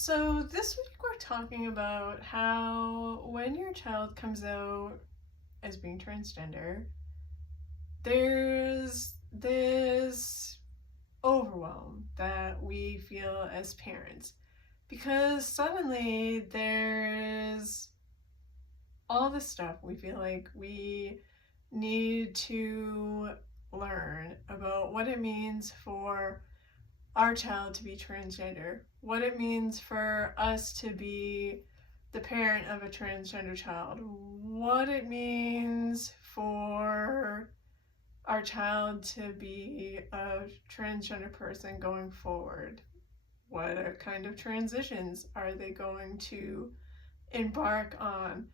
So this week we're talking about how when your child comes out as being transgender, there's this overwhelm that we feel as parents because suddenly there's all this stuff we feel like we need to learn about what it means for our child to be transgender, what it means for us to be the parent of a transgender child, what it means for our child to be a transgender person going forward. What kind of transitions are they going to embark on?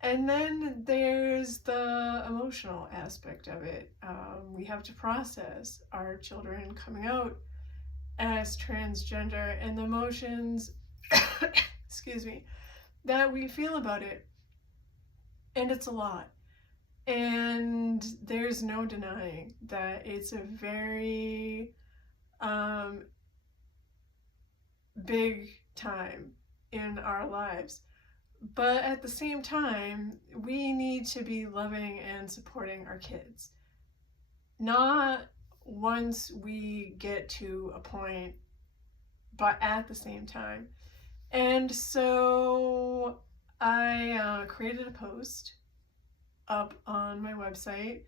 And then there's the emotional aspect of it. We have to process our children coming out as transgender and the emotions excuse me, that we feel about it. And it's a lot. And there's no denying that it's a very big time in our lives. But at the same time, we need to be loving and supporting our kids. Not once we get to a point, but at the same time. And so I created a post up on my website,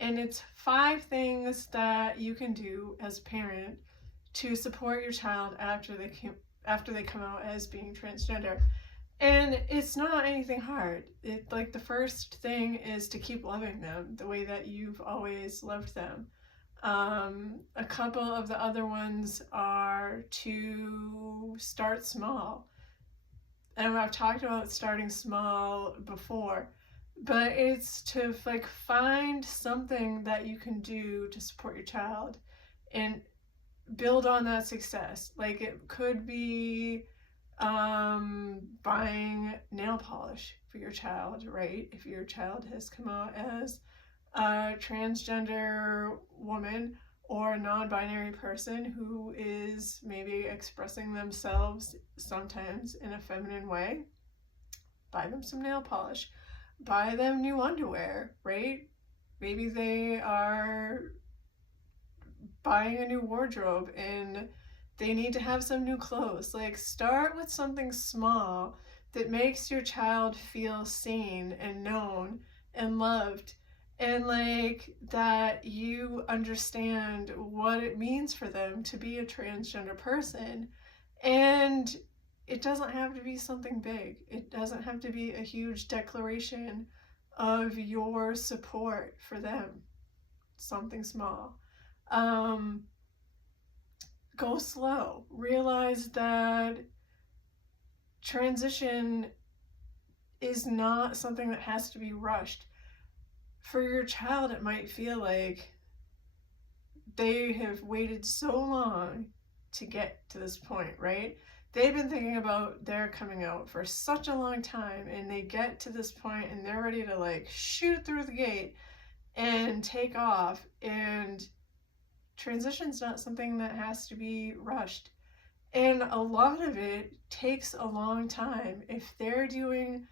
and it's 5 things that you can do as a parent to support your child after they come out as being transgender. And it's not anything hard. Like the first thing is to keep loving them the way that you've always loved them. A couple of the other ones are to start small. And I've talked about starting small before, but it's to like find something that you can do to support your child and build on that success. Like it could be buying nail polish for your child, right? If your child has come out as a transgender woman or a non-binary person who is maybe expressing themselves sometimes in a feminine way, buy them some nail polish, buy them new underwear, right? Maybe they are buying a new wardrobe and they need to have some new clothes. Like, start with something small that makes your child feel seen and known and loved, and like that you understand what it means for them to be a transgender person. And it doesn't have to be something big. It doesn't have to be a huge declaration of your support for them. Something small. Go slow. Realize that transition is not something that has to be rushed. For your child, it might feel like they have waited so long to get to this point, right? They've been thinking about their coming out for such a long time, and they get to this point and they're ready to like shoot through the gate and take off. And transition's not something that has to be rushed. And a lot of it takes a long time. If they're doing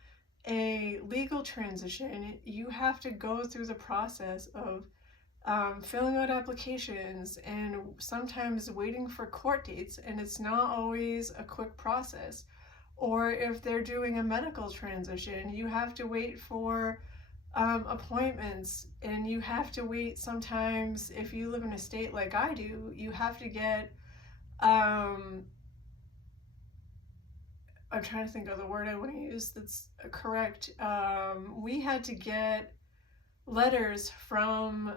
a legal transition, you have to go through the process of filling out applications and sometimes waiting for court dates, and it's not always a quick process. Or if they're doing a medical transition, you have to wait for appointments, and you have to wait sometimes. If you live in a state like I do, you have to get I'm trying to think of the word I want to use that's correct. We had to get letters from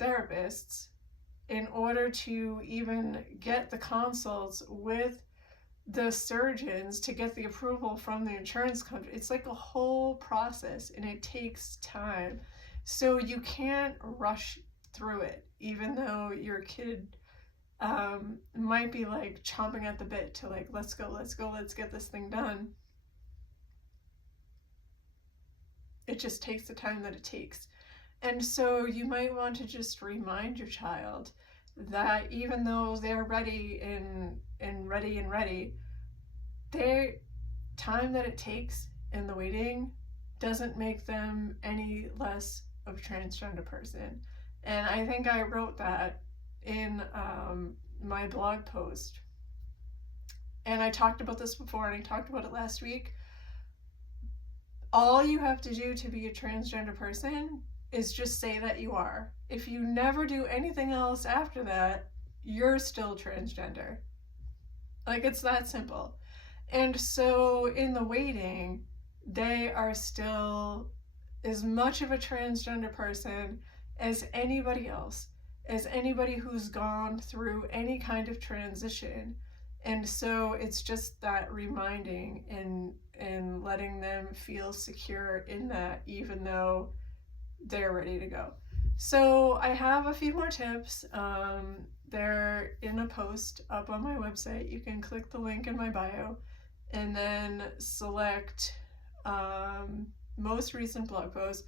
therapists in order to even get the consults with the surgeons to get the approval from the insurance company. It's like a whole process, and it takes time. So you can't rush through it, even though your kid might be like chomping at the bit to like, let's go, let's get this thing done. It just takes the time that it takes. And so you might want to just remind your child that even though they're ready and ready, their time that it takes in the waiting doesn't make them any less of a transgender person. And I think I wrote that in my blog post. And I talked about this before, and I talked about it last week. All you have to do to be a transgender person is just say that you are. If you never do anything else after that, you're still transgender. Like, it's that simple. And so in the waiting, they are still as much of a transgender person as anybody else, as anybody who's gone through any kind of transition. And so it's just that reminding and letting them feel secure in that, even though they're ready to go. So I have a few more tips. They're in a post up on my website. You can click the link in my bio and then select most recent blog post,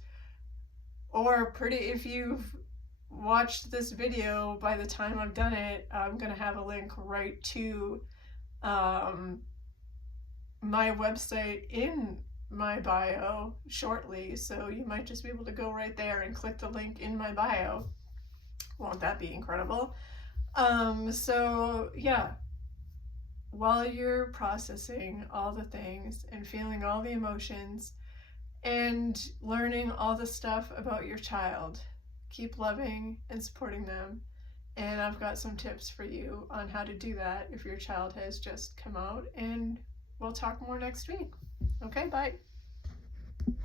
or if you've watched this video by the time I've done it, I'm gonna have a link right to my website in my bio shortly, so you might just be able to go right there and click the link in my bio. Won't that be incredible? So yeah, while you're processing all the things and feeling all the emotions and learning all the stuff about your child, keep loving and supporting them. And I've got some tips for you on how to do that if your child has just come out, and we'll talk more next week. Okay, bye.